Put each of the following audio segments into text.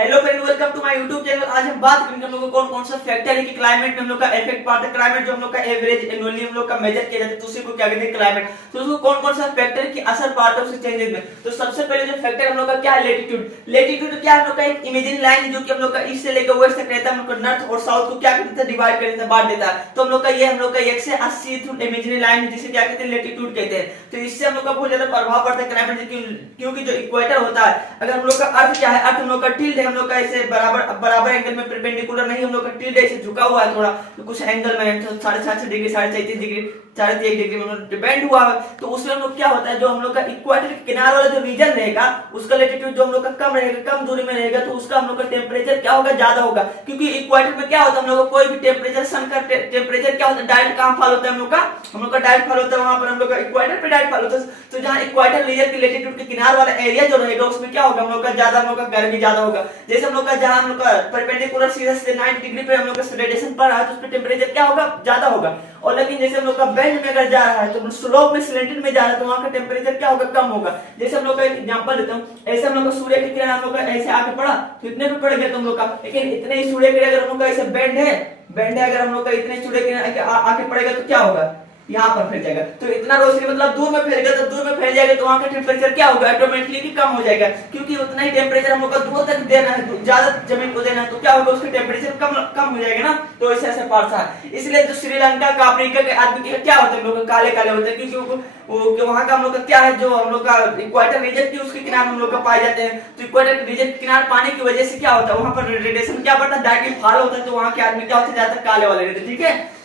Hello friend, welcome to my YouTube channel. आज हम बात करेंगे हम लोग को कौन कौन सा फैक्टर है कि क्लाइमेट में हम लोग का इफेक्ट पड़ता है। क्लाइमेट जो हम लोग का एवरेज एनुअली हम लोग का मेजर किया जाता है तो उसी को क्या कहते हैं, क्लाइमेट। तो उसको कौन कौन सा फैक्टर की असर पड़ता है उसके चेंजेस में। तो सबसे पहले जो फैक्टर हम लोग का क्या है, लेटीट्यूड। लेटीट्यूड क्या है, हम लोग का एक इमेजिनरी लाइन है जो कि हम लोग का ईस्ट से लेकर वेस्ट तक रहता है। हम लोग का नॉर्थ और साउथ को क्या कर देता है, डिवाइड कर देता है, बांट देता है। तो हम लोग का ये हम लोग का 1 से 80 इमेजिनरी लाइन है जिसे क्या कहते हैं, लेटीट्यूड कहते हैं। तो इससे हम लोग का बहुत ज्यादा प्रभाव पड़ता है क्लाइमेट, क्योंकि जो इक्वेटर होता है, अगर हम लोग का अर्थ क्या है, अर्थ हम लोग का टिल्ट है, हम लोग का ऐसे बराबर एंगल में परपेंडिकुलर नहीं, हम लोग का टिल्ट ऐसे झुका हुआ है थोड़ा, तो कुछ एंगल में तो 7.5 डिग्री 33.5 डिग्री 3.5 डिग्री में डिपेंड हुआ है। तो उसमें हम लोग क्या होता है, जो हम लोग का इक्वेटर के किनारे वाला जो रीजन रहेगा उसका लेटीट्यूड जो हम लोग का कम रहेगा, कम दूरी में रहेगा, तो उसका हम लोग का टेम्परेचर क्या होगा, ज्यादा होगा। क्योंकि इक्वेटर में क्या होता है, हम लोग का कोई भी टेम्परेचर, सन का टेम्परेचर क्या होता है, डायरेक्ट कहां फॉल होता है, हम लोग का डायरेक्ट फॉल होता है, वहां पर हम लोग का इक्वेटर पे डायरेक्ट फॉल होता है। तो जहां इक्वेटर रीजन के लेटीट्यूड के किनारे वाला एरिया जो रहेगा उसमें क्या होगा, हम लोग का ज्यादा, हम लोग का गर्मी ज्यादा होगा। जैसे हम लोग का जहां हम लोग का परपेंडिकुलर सीधा से 90 डिग्री पे हम लोग का रेडिएशन पड़ रहा है तो उस पे टेम्परेचर क्या होगा, ज्यादा होगा। और लेकिन जैसे हम लोग का बेंड में अगर जा रहा है तो स्लोप में, स्लेंटेड में जा रहा है तो वहां का टेम्परेचर क्या होगा, कम होगा। जैसे हम लोग का एक एग्जांपल देता हूं, ऐसे हम लोग का सूर्य की किरण हम लोग का ऐसे आके पड़ा तो इतने पे पड़ गया तुम लोग का, लेकिन इतने ही सूर्य की अगर हम लोग का ऐसे बेंड है अगर हम लोग का इतने सूर्य की आके पड़ेगा तो क्या होगा, यहाँ पर फैल जाएगा। तो इतना रोशनी मतलब दूर में फैल गया, तो दूर में फैल जाएगा तो वहां का टेम्परेचर क्या होगा, ऑटोमेटिकली कम हो जाएगा। क्योंकि उतना ही टेम्परेचर हम लोग का दूर तक देना है, ज्यादा जमीन को देना है, तो क्या होगा, उसका टेम्परेचर कम हो जाएगा ना। तो ऐसे पड़ता है। इसलिए जो श्रीलंका का, अफ्रीका के आदमी क्या होते हैं, हम लोग काले काले होते हैं, क्योंकि वहां का हम लोग का क्या है, जो हम लोग का इक्वेटर रीजन की उसके किनारे हम लोग का पाए जाते हैं। तो इक्वेटर रीजन के किनारे पाने की वजह से क्या होता है, वहां पर रेडिएशन क्या बढ़ता है, डायरेक्टली फॉल होता है, तो वहां के आदमी क्या होते हैं, ज्यादा काले वाले रहते हैं। ठीक है।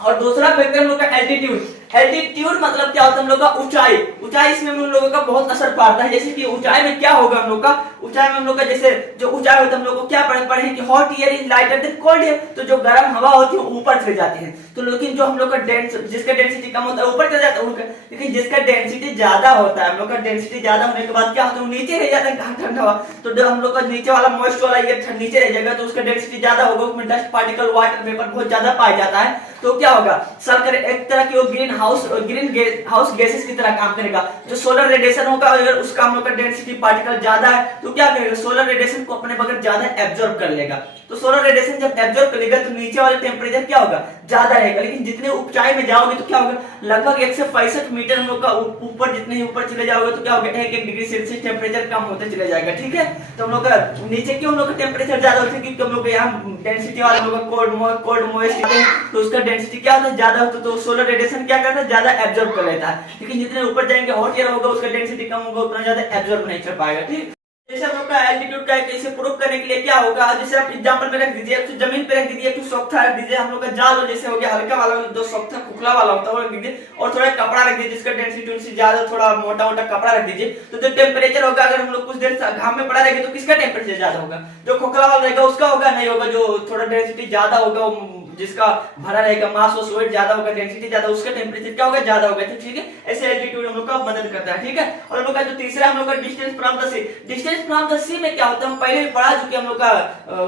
और दूसरा फैक्टर हम लोग का एल्टीट्यूड। एल्टीट्यूड मतलब क्या होता है, हम लोग का ऊंचाई। ऊंचाई इसमें हम लोगों का बहुत असर पड़ता है। जैसे कि ऊंचाई में क्या होगा, हम लोग का ऊंचाई में हम लोग का जैसे जो ऊंचाई होता है, हम लोग को क्या पढ़े हैं कि hot air is lighter than cold air. तो जो गर्म हवा होती है ऊपर चली जाती है, तो लेकिन जो हम लोग का जिसका डेंसिटी कम होता है ऊपर चला जाता है, लेकिन जिसका डेंसिटी ज्यादा होता है, हम लोग का डेंसिटी ज्यादा होने के बाद क्या होता है, नीचे रह जाता है ठंडा हवा। तो जो हम लोग का नीचे वाला मॉइस्ट वाला ये नीचे रह जाएगा तो उसका डेंसिटी ज्यादा होगा, उसमें डस्ट पार्टिकल, वाटर वेपर बहुत ज्यादा पाया जाता है। तो क्या होगा, सल्फर एक तरह की वो ग्रीन हाउस गैसेस की तरह काम करेगा। जो सोलर रेडिएशन होगा अगर उसका हम लोग का डेंसिटी पार्टिकल ज्यादा है तो क्या करेगा, सोलर रेडिएशन को अपने बगैर ज्यादा एब्जॉर्ब कर लेगा। तो सोलर रेडिएशन जब एब्जॉर्ब करेगा तो नीचे वाले टेम्परेचर क्या होगा, ज्यादा रहेगा। लेकिन जितने ऊंचाई में जाओगे तो क्या होगा, लगभग 165 मीटर हम लोग का ऊपर, जितने ही ऊपर चले जाओगे तो क्या होगा, 1 डिग्री सेल्सियस टेम्परेचर कम होते चले जाएगा। ठीक है। तो हम लोग का नीचे क्यों हम लोग का टेम्परेचर ज्यादा होता है, क्योंकि हम लोग यहाँ डेंसिटी वाला हम लोग का कोल्ड मॉइस्ट तो उसका डेंसिटी क्या होता है, ज्यादा होता है। तो सोलर रेडिएशन क्या करता है, ज्यादा एब्जॉर्ब कर लेता है। लेकिन जितने ऊपर जाएंगे हॉट एयर होगा उसका डेंसिटी कम होगा, उतना ज्यादा एब्जॉर्ब नहीं कर पाएगा। ठीक। जैसे हम लोग का एल्टीट्यूड का इसे प्रूव करने के लिए क्या होगा, जैसे आप एग्जांपल में रख दीजिए, तो जमीन पे रख दीजिए, तो सोख्ता रख दीजिए, हम लोग का जाल जैसे हो गया हल्का वाला, जो सोख्ता खुखला वाला होता है वो रख दीजिए, और थोड़ा कपड़ा रख दीजिए जिसका डेंसिटी ज्यादा, थोड़ा मोटा मोटा कपड़ा रख दीजिए। तो जो टेम्परेचर होगा, अगर हम लोग कुछ देर घाम में पड़ा रहेगा तो किसका टेम्परेचर ज्यादा होगा, जो खोखला वाला रहेगा उसका होगा, नहीं होगा जो थोड़ा डेंसिटी ज्यादा होगा, जिसका भरा रहेगा, मास और वेट ज्यादा होगा, डेंसिटी ज्यादा, उसका टेम्परेचर क्या होगा, ज्यादा होगा। तो ठीक है, ऐसे एल्टीट्यूड हम लोग का मदद करता है। ठीक है। और हम लोग का जो तीसरा हम लोग का distance from the sea. Distance from the sea में क्या होता है, हम पहले भी पढ़ा चुके हम लोग का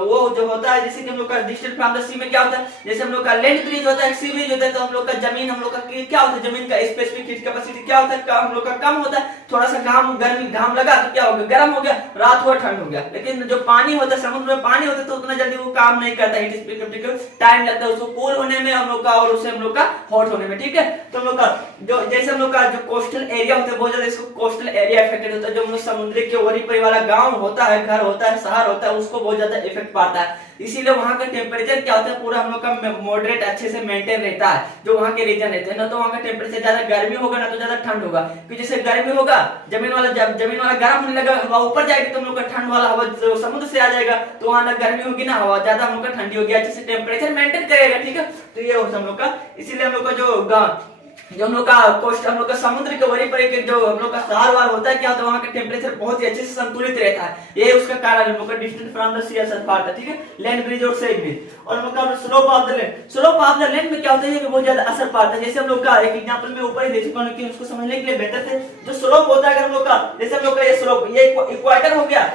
वो जो होता है, जैसे कि हम लोग का डिस्टेंस फ्रॉम द सी में क्या होता है, जैसे हम लोग का लैंड ब्रिज होता है, सी ब्रिज होता है, तो हम लोग का जमीन, हम लोग का क्या होता है, जमीन का स्पेसिफिक हीट कैपेसिटी क्या होता है, हम लोग का कम होता है। थोड़ा सा घाम लगा तो क्या होगा, गर्म हो गया, रात हुआ ठंड हो गया। लेकिन जो पानी होता है, समुद्र में पानी होता है, तो उतना जल्दी वो काम नहीं करता, हीट स्पेसिफिक टाइम लगता है उसको कूल होने में हम लोग का, और उसे हम लोग का हॉट होने में। ठीक है। तो हम लोग का जो जैसे हम लोग का जो कोस्टल एरिया होता है, बहुत ज्यादा इसको कोस्टल एरिया इफेक्टेड होता है। जो हम लोग समुद्र के ओरी पर वाला गांव होता है, घर होता है, शहर होता है, उसको बहुत ज्यादा इफेक्ट पड़ता है। इसीलिए वहां का टेम्परेचर क्या होता है, पूरा हम लोग का मॉडरेट अच्छे से मेंटेन रहता है, जो वहां के रीजन रहते हैं ना। तो वहां का टेम्परेचर ज्यादा गर्मी होगा ना तो ज्यादा ठंड होगा। क्योंकि जैसे गर्मी होगा, जमीन वाला गर्म होने लगा, हवा ऊपर जाएगी तो हम लोग का ठंड वाला हवा समुद्र से आ जाएगा, तो वहां ना गर्मी होगी ना हवा ज्यादा, हम लोग का ठंडी होगी, अच्छे से टेम्परेचर मेंटेन करेगा। ठीक है। तो ये होता है हम लोग का। इसीलिए हम लोग का जो हम लोग का कोस्ट, हम लोग का समुद्र के वरी पर एक जो हम लोग का शहर वार होता है, क्या होता है, वहां का टेम्परेचर बहुत ही अच्छे से संतुलित रहता है। ये उसका कारण हम लोग का डिस्टेंस फ्रॉम द सी असर पड़ता है। ठीक है। लैंड ब्रिज और सी ब्रिज। और हम लोग का slope of the land, slope of the land में क्या होता है कि बहुत ज्यादा असर पड़ता है। जैसे हम लोग का एक एग्जांपल में ऊपर ही दे चुका हूं कि उसको समझने के लिए बेहतर थे। जो स्लोप होता है, अगर हम लोग का जैसे हम लोग का ये स्लोप, ये इक्वेटर हो गया,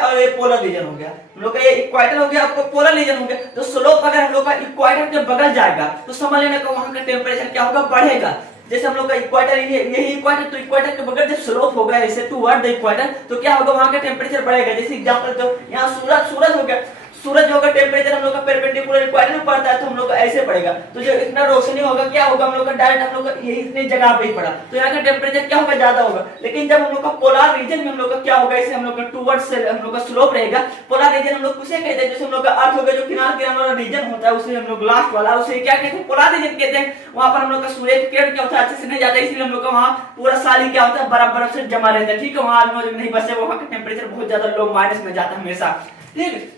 और ये पोलर रीजन हो गया, हम लोग का ये इक्वेटर हो गया, आपको पोलर रीजन हो गया। तो स्लोप अगर हम लोग का इक्वेटर के बगल जाएगा तो समझ लेना कि वहां का टेम्परेचर क्या होगा, बढ़ेगा। जैसे हम लोग का इक्वेटर, यही इक्वेटर, तो इक्वेटर के बगल जब स्लोप होगा ऐसे टुवर्ड द इक्वेटर, तो क्या होगा वहां का टेम्परेचर बढ़ेगा। जैसे एग्जांपल, तो यहाँ सूरज हो गया, सूरज होगा टेम्परेचर हम लोग का परपेंडिकुलर इक्वेटर में पड़ता है, तो हम लोग का ऐसे पड़ेगा। तो जो इतना रोशनी होगा क्या होगा, हम लोग का डायरेक्ट हम लोग का यही इतनी जगह पे ही पड़ा, तो यहाँ का टेम्परेचर क्या होगा, ज्यादा होगा। लेकिन जब हम लोग का पोलर रीजन में हम लोग का क्या होगा, इसे हम लोग का टुवर्ड्स से हम लोग का स्लोप रहेगा। पोलर रीजन हम लोग उसे कहते हैं, जैसे हम लोग का अर्थ हो गया जो किनारे वाला रीजन होता है, उसे हम लोग लास्ट वाला, उसे क्या कहते हैं, पोलर रीजन कहते हैं। वहां पर हम लोग का सूर्य की किरण क्या होता है, अच्छे से नहीं जाता, इसलिए हम लोग का वहां पूरा साल ही क्या होता है, बर्फ से जमा रहता है। ठीक है, वहां नहीं बचे, वहां का टेम्परेचर बहुत ज्यादा लो माइनस में जाता है हमेशा। ठीक,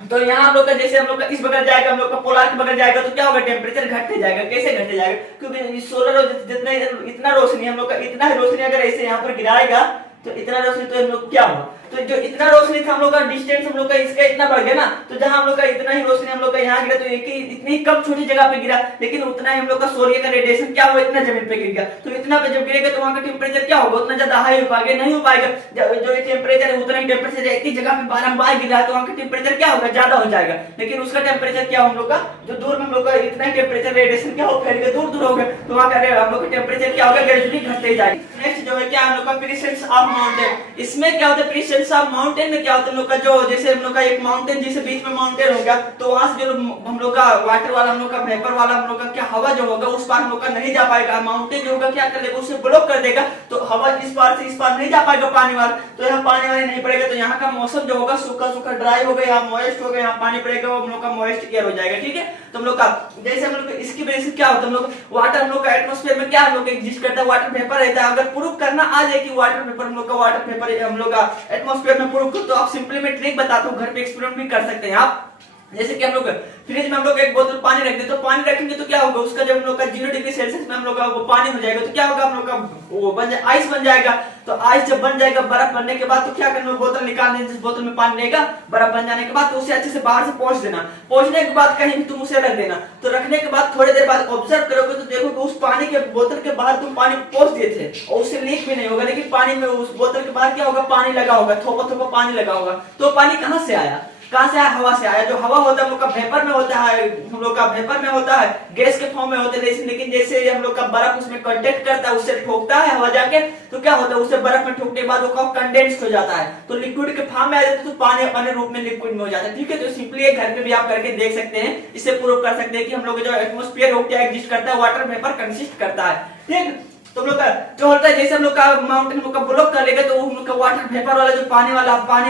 तो यहाँ हम लोग का जैसे हम लोग का इस बगल जाएगा, हम लोग का पोलर के बगल जाएगा, तो क्या होगा, टेम्परेचर घटते जाएगा। कैसे घटते जाएगा, क्योंकि सोलर जितना इतना रोशनी हम लोग का, इतना रोशनी अगर ऐसे यहाँ पर गिराएगा, तो इतना रोशनी तो हम लोग क्या हुआ, तो जो इतना रोशनी था हम लोग का डिस्टेंस हम लोग का इसका इतना बढ़ गया ना, तो जहां हम लोग का इतना ही रोशनी हम लोग का यहाँ गिरा, तो एक ही इतनी कम छोटी जगह पे गिरा, लेकिन उतना ही हम लोग का सूर्य का रेडिएशन क्या हुआ, इतना जमीन पे गिर गया। तो इतना पे जब गिरेगा तो वहां का टेम्परेचर क्या होगा, उतना ज्यादा हाई हो पाएगा, नहीं हो पाएगा। जो टेम्परेचर है उतना ही टेम्परेचर एक ही जगह पे बारम्बार गिर रहा है, तो वहां का टेम्परेचर क्या होगा, ज्यादा हो जाएगा। लेकिन उसका टेम्परेचर क्या हम लोग का, जो दूर में हम लोग का इतना टेम्परेचर रेडिएशन क्या हो फैल गया, दूर दूर हो गया, तो वहां का हम लोग का टेम्परेचर क्या होगा, ग्रेजुअली घटते ही जाएगा। नेक्स्ट जो है क्या हम लोग का प्रेजेंस ऑफ माउंटेन, इसमें क्या होता है, प्रेजेंस ऑफ माउंटेन में क्या होता है, हम लोग का जो जैसे हम लोग का एक माउंटेन, जैसे बीच में माउंटेन हो गया, तो वहां से जो हम लोग का वाटर वाला, हम लोग का वेपर वाला, हम लोग का क्या हवा जो होगा उस पार हम लोग का नहीं जा पाएगा। माउंटेन जो होगा क्या कर देगा, उसे ब्लॉक कर देगा, तो हवा इस पार से इस पार नहीं जा पाएगा पानी वाला, तो यहाँ पानी वाला नहीं पड़ेगा, तो यहाँ का मौसम जो होगा सूखा सूखा ड्राई हो गया, यहाँ मॉइस्ट हो गया, यहाँ पानी पड़ेगा, वो हम लोग का मॉइस्ट एयर हो जाएगा। ठीक है, तो हम लोग का जैसे हम लोग इसकी वजह से क्या होता है, हम लोग वाटर हम लोग का एटमॉस्फेयर में क्या हम लोग एग्जिस्ट करता है, वाटर वेपर रहता है। अगर प्रूफ करना आ जाए कि वाटर वेपर हम लोग का, वाटर वेपर हम लोग का एटमॉस्फेयर में प्रूफ, तो आप सिंपली मैं ट्रिक बताता हूँ, घर पे एक्सपेरिमेंट भी कर सकते हैं आप। जैसे कि हम लोग फ्रिज में हम लोग एक बोतल पानी रख दे, तो पानी रखेंगे तो क्या होगा, उसका जब हम लोग का 0 डिग्री सेल्सियस में हम लोग का वो पानी हो जाएगा, तो क्या होगा, हम लोग का वो बन जाए आइस बन जाएगा। तो आइस जब बन जाएगा, बर्फ बनने के बाद तो क्या करना, बोतल निकाल देना, जिस बोतल में पानी रहेगा, बर्फ बन जाने के बाद तो उसे अच्छे से बाहर से पहुंच देना। पहुंचने के बाद कहीं भी तुम उसे रख देना, तो रखने के बाद थोड़ी देर बाद ऑब्जर्व करोगे तो देखोगे उस पानी के बोतल के बाहर तुम पानी पहुंच दिए थे और उससे लीक भी नहीं होगा, लेकिन पानी में उस बोतल के बाहर क्या होगा, पानी लगा होगा, थोपा थोपा पानी लगा होगा। तो पानी कहां से आया, कहां से आया, हवा से आया। जो हवा होता है हम लोग का वेपर में होता है, हम लोग का वेपर में होता है, गैस के फॉर्म में होता है, लेकिन जैसे हम लोग का बर्फ उसमें कांटेक्ट करता है, उससे ठोकता है हवा जाके, तो क्या होता है, उससे बर्फ में ठोकने के बाद वो कंडेंस हो जाता है, तो लिक्विड के फॉर्म में आ जाता है, तो पानी अपने रूप में लिक्विड में हो जाता है। ठीक है, तो सिंपली घर पे भी आप करके देख सकते हैं, इससे प्रूव कर सकते हैं कि हम लोग जो एटमॉस्फेयर हो क्या एग्जिस्ट करता है, वाटर वेपर कंसिस्ट करता है। ठीक, तो हम लोग का जो होता है, जैसे हम लोग का माउंटेन हम लोग का ब्लॉक कर लेगा, तो हम लोग का वाटर वेपर वाला जो पानी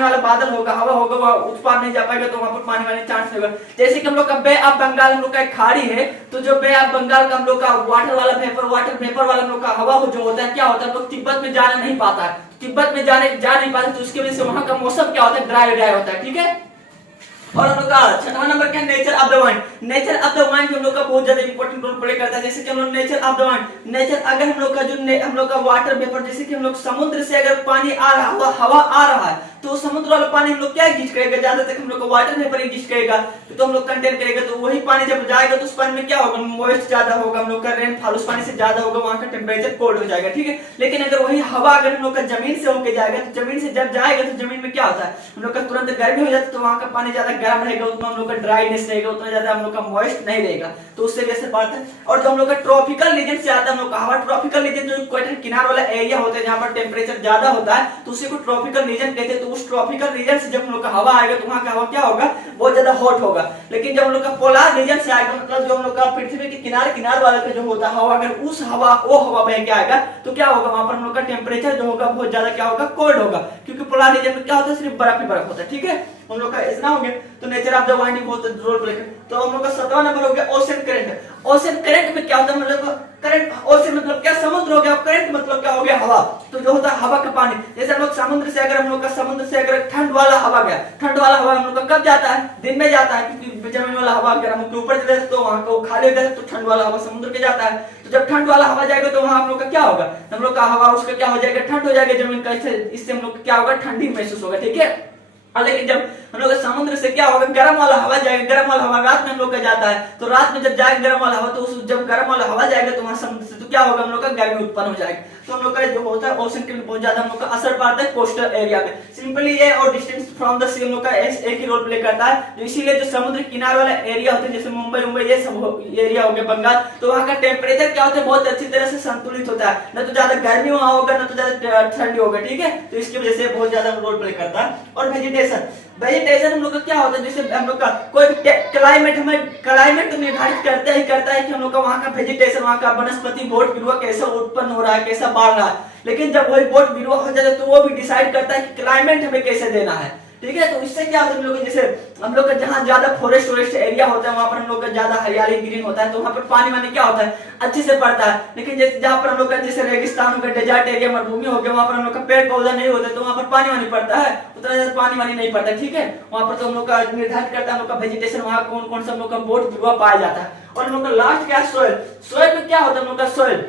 वाला बादल होगा, हवा होगा, वो उस पार नहीं जा पाएगा, तो वहां पर पानी वाले चांस होगा। जैसे कि हम लोग का बे ऑफ बंगाल हम लोग का एक खाड़ी है, तो जो बे ऑफ बंगाल का हम लोग का वाटर वेपर वाला हम लोग का हवा जो होता है, क्या होता है, हम लोग तिब्बत में जाना नहीं पाता है, तिब्बत में जा नहीं पाते, तो उसकी वजह से वहां का मौसम क्या होता है, ड्राई होता है। ठीक है, और हम लोग का छठवां नंबर क्या, nature of the wind. Nature of the wind हम लोग का बहुत ज्यादा इंपॉर्टेंट रोल प्ले करता है। जैसे कि हम लोग nature of the wind, nature अगर हम लोग का जो हम लोग का वाटर वेपर, जैसे कि हम लोग समुद्र से अगर पानी आ रहा हो, हवा आ रहा है, तो समुद्र वाला पानी हम लोग क्या एग्जिस्ट करेगा, ज्यादा तक हम लोग का वाटर वेपर एग्जिस्ट करेगा, तो हम लोग कंटेन करेगा, तो वही पानी जब जाएगा तो उस पानी में क्या होगा, मॉइस्ट ज्यादा होगा, हम लोग का रेनफॉल उस पानी से ज्यादा होगा, वहां का टेम्परेचर कोल्ड हो जाएगा। ठीक है, लेकिन अगर वही हवा अगर हम लोग का जमीन से होके जाएगा, तो जमीन से जब जाएगा तो जमीन में क्या होता है, हम लोग का तुरंत गर्मी हो जाती है, तो वहां का पानी ज्यादा गर्म रहेगा, उतना हम लोग का ड्राईनेस रहेगा, उतना ज्यादा हम लोग का मॉइस्ट नहीं रहेगा, तो उससे भी असर पड़ता है। और जो हम लोग का ट्रॉपिकल रीजन से आता है, हम लोग का हवा ट्रॉपिकल रीजन जो इक्वेटर किनार वाला एरिया होता है, जहां पर टेम्परेचर ज्यादा होता है, तो उसी को ट्रॉपिकल रीजन कहते हैं। तो उस ट्रॉपिकल रीजन से जब हम लोग का हवा आएगा, तो वहां का हवा क्या होगा, बहुत ज्यादा हॉट होगा। लेकिन जब हम लोग का पोलर रीजन से आएगा, मतलब जो हम लोग का पृथ्वी के किनार वाला पे जो होता है हवा, अगर उस हवा बह के आएगा, तो क्या होगा, वहां पर हम लोग का टेम्परेचर जो होगा बहुत ज्यादा क्या होगा, कोल्ड होगा, क्योंकि पोलर रीजन में क्या होता है, सिर्फ बर्फ ही बर्फ होता है। ठीक है, हम लोग का इतना हो गया। तो नेचर ऑफ द वाइंड बहुत रोल प्ले करता है। तो हम लोग का 7वां नंबर हो गया ओशन करंट। ओशन करंट में क्या होता है, मतलब करंट, ओशन मतलब क्या, समुद्र हो गया, करंट मतलब क्या हो गया, हवा। तो जो होता है हवा का पानी, जैसे हम लोग समुद्र से अगर ठंड वाला हवा गया, ठंड वाला हवा हम लोग का कब जाता है, दिन में जाता है, क्योंकि जमीन वाला हवा अगर हम के ऊपर जाता है तो वहां को खाली होता है, तो ठंड वाला हवा समुद्र के जाता है। तो जब ठंड वाला हवा जाएगा, तो वहां हम लोग का क्या होगा, हम लोग का हवा उसका क्या हो जाएगा, ठंड हो जाएगा जमीन का, इससे हम लोग क्या होगा, ठंडी महसूस होगा। ठीक है, लेकिन जब हम लोग समुद्र से क्या होगा, गर्म वाला हवा जाएगा, गर्म वाला हवा रात में हम लोग का जाता है, तो रात में जब जाएगा गर्म वाला हवा, तो जब गर्म वाला हवा जाएगा, तो वहां समुद्र से तो क्या होगा, हम लोग का गर्मी उत्पन्न हो जाएगा। तो हम लोग का जो होता है ओशन के बहुत ज्यादा हम लोग का असर पड़ता है कोस्टल एरिया में। सिंपली ये और डिस्टेंस फ्रॉम द सी हम लोग का एक ही रोल प्ले करता है, जो इसीलिए जो समुद्र किनारे वाला एरिया होता है जैसे मुंबई ये सब एरिया हो गया बंगाल, तो वहाँ का टेम्परेचर क्या होता है बहुत अच्छी तरह से संतुलित होता है, न तो ज्यादा गर्मी वहाँ होगा न तो ज्यादा ठंडी होगा, ठीक है। तो इसकी वजह से बहुत ज्यादा रोल प्ले करता है। और वेजिटेशन हम लोग का क्या होता है, जैसे हम लोग का कोई भी क्लाइमेट हमें क्लाइमेट तो निर्धारित करता है कि हम लोग का वहाँ का वेजिटेशन, वहाँ का वनस्पति बोट बिरुआ कैसा उत्पन्न हो रहा है, कैसा बढ़ रहा है। लेकिन जब वही बोट बिरुआ हो जाता है तो वो भी डिसाइड करता है कि क्लाइमेट हमें कैसे देना है, ठीक है। तो इससे क्या होता है हम लोग जैसे हम लोग का जहाँ ज्यादा फॉरेस्ट एरिया होता है वहाँ पर हम लोग का ज्यादा हरियाली ग्रीन होता है, तो वहाँ पर पानी वानी क्या होता है अच्छे से पड़ता है। लेकिन जैसे जहाँ पर हम लोग का जैसे रेगिस्तान हो गया, डेजर्ट एरिया, मरुभूमि हो गया, वहाँ पर हम लोग का पेड़ पौधा नहीं होता, तो वहाँ पर पानी वानी पड़ता है, उतना ज्यादा पानी वानी नहीं पड़ता, ठीक है। वहाँ पर तो हम लोग का निर्धारित करता है हम लोग का वेजिटेशन, वहाँ कौन कौन सा हम लोग का बोट बिरुआ पाया जाता है। और हम लोग का लास्ट क्या है सोइल में क्या होता है हम लोग का सोइल,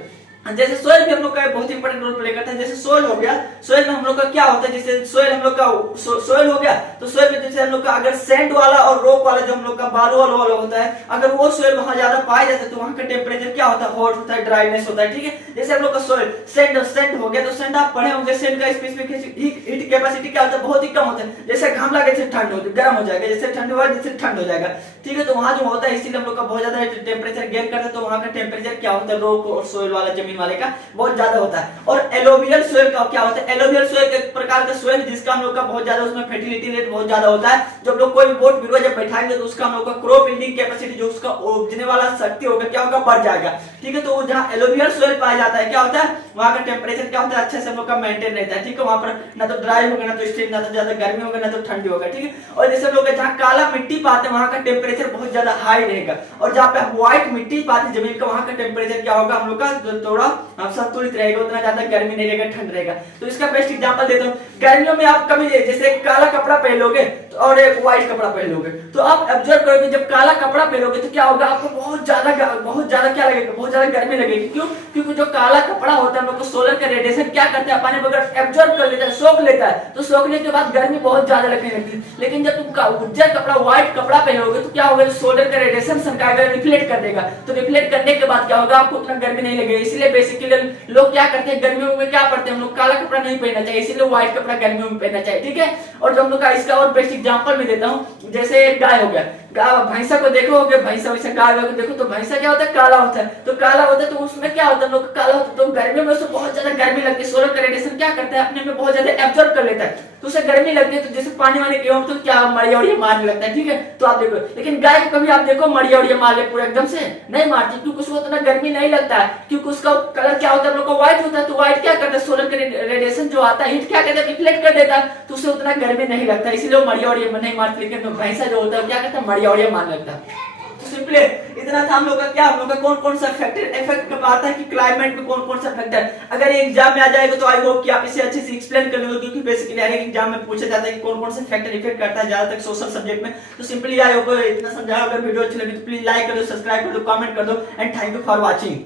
जैसे सोइल भी हम लोग का बहुत इंपॉर्टेंट रोल प्ले करता है। जैसे सोइल हो गया, सोइल में हम लोग का क्या होता है, जैसे सोइल हम लोग का सोइल हो गया, तो सोइल में जैसे हम लोग का अगर सैंड वाला और रॉक वाला जो हम लोग का बालू वाला होता है, अगर वो सोइल वहां ज्यादा पाया जाता है तो वहां का टेम्परेचर क्या होता है हॉट होता है, ड्राइनेस होता है, ठीक है। जैसे हम लोग का सोइल सैंड हो गया, तो सैंड आप पढ़े होंगे, सैंड का स्पेसिफिक हीट कैपेसिटी क्या होता है बहुत ही कम होता है। जैसे घाम लगे जैसे ठंड होती है, गर्म हो जाएगा, जैसे ठंड हुआ जैसे ठंड हो जाएगा, ठीक है। तो वहां जो होता है इसीलिए हम लोग का बहुत ज्यादा टेम्परेचर गेन करता है, तो वहां का टेम्परेचर क्या होता है रॉक और सोइल वाला जमीन वाले का बहुत ज्यादा होता है। और एलोवियल सोइल का क्या होता है, एलोवियल सोइल एक प्रकार का सोइल जिसका हम लोग का बहुत ज्यादा उसमें फर्टिलिटी रेट बहुत ज्यादा होता है। जब लोग कोई भी बोट बिरुआ जब बैठाएंगे तो उसका हम लोग का क्रॉप यील्डिंग कैपेसिटी जो उसका उपजने वाला शक्ति होगा क्या होगा बढ़ जाएगा, ठीक है। तो जहाँ एलोवियल सोइल पाया जाता है क्या होता है वहाँ का टेम्परेचर क्या होता है अच्छे से हम लोग का मेंटेन रहता है, ठीक है। वहाँ पर ना तो ड्राई होगा ना तो स्टीम, ना तो ज्यादा गर्मी होगा ना तो ठंडी होगा, ठीक है। और जैसे हम लोग जहाँ काला मिट्टी पाते हैं वहाँ का टेम्परेचर बहुत ज्यादा हाई रहेगा, और जहाँ पे व्हाइट मिट्टी पाते हैं जमीन का वहाँ का टेम्परेचर क्या होगा हम लोग का थोड़ा संतुलित रहेगा, उतना ज्यादा गर्मी नहीं रहेगा, ठंड रहेगा। तो इसका बेस्ट एग्जांपल देता हूँ, गर्मियों में आप कभी जैसे काला कपड़ा पहनोगे और एक व्हाइट कपड़ा पहनोगे, तो आप ऑब्जर्व करोगे जब काला कपड़ा पहनोगे तो क्या होगा आपको बहुत ज्यादा क्या लगेगा, बहुत ज्यादा गर्मी लगेगी। क्यों? क्योंकि जो काला कपड़ा होता है हम लोग को सोलर का रेडिएशन क्या करता है पानी वगैरह एब्जॉर्ब कर लेता है, सोख लेता है, तो सोखने के बाद गर्मी बहुत ज्यादा लगने लगती है। लेकिन जब तुम उज्जर कपड़ा व्हाइट कपड़ा पहनोगे तो क्या होगा सोलर का रेडिएशन सन का रिफ्लेक्ट कर देगा, तो रिफ्लेक्ट करने के बाद क्या होगा आपको उतना गर्मी नहीं लगेगी। इसलिए बेसिकली लोग क्या करते हैं गर्मियों में क्या पड़ते हैं हम लोग काला कपड़ा नहीं पहनना चाहिए, इसीलिए व्हाइट कपड़ा गर्मियों में पहनना चाहिए, ठीक है। और जो हम लोग का इसका और बेस्ट एग्जांपल में देता हूँ, जैसे गाय हो गया, भैंसा को देखोगे, भैंसा वैसे गाय को देखो तो भैंसा क्या होता है काला होता है, तो काला होता है तो उसमें क्या होता है लोग काला होता है, तो गर्मियों में उसको बहुत ज्यादा गर्मी लगती है, सोलर का रेडिएशन क्या करता है अपने में बहुत ज्यादा एब्जॉर्ब कर लेता है, तो उसे गर्मी लगती है, तो जैसे पानी वाले गेहूं तो क्या मरिया उड़िया मारने लगता है, ठीक है। तो आप देखो, लेकिन गाय को कभी आप देखो मरिया उड़िया मार ले पूरा एकदम से नहीं मारती, क्योंकि उसको उतना गर्मी नहीं लगता है, क्योंकि उसका कलर क्या होता है हम लोग को व्हाइट होता है, तो व्हाइट क्या करता है सोलर का रेडिएशन जो आता है हीट क्या करता है रिफ्लेक्ट कर देता है, तो उसे उतना गर्मी नहीं लगता, इसीलिए वो मरिया उड़िया नहीं मारती। लेकिन भैंसा जो होता है क्या करता है मरिया उड़िया मारने लगता है। तो सिंपली इतना था हम लोग का क्या हम लोग का कौन कौन सा फैक्टर इफेक्ट करता है कि क्लाइमेट में कौन कौन सा फैक्टर, अगर ये एग्जाम में आ जाएगा तो आई होप कि आप इसे अच्छे से एक्सप्लेन कर लोगे, क्योंकि बेसिकली हर एक एग्जाम में पूछा जाता है कि कौन कौन से फैक्टर इफेक्ट करता है ज्यादातर सोशल सब्जेक्ट में। तो सिंपली आई होप इतना समझाया, अगर वीडियो अच्छी लगी तो प्लीज लाइक कर दो, सब्सक्राइब कर दो, कमेंट कर दो, and thank you for watching.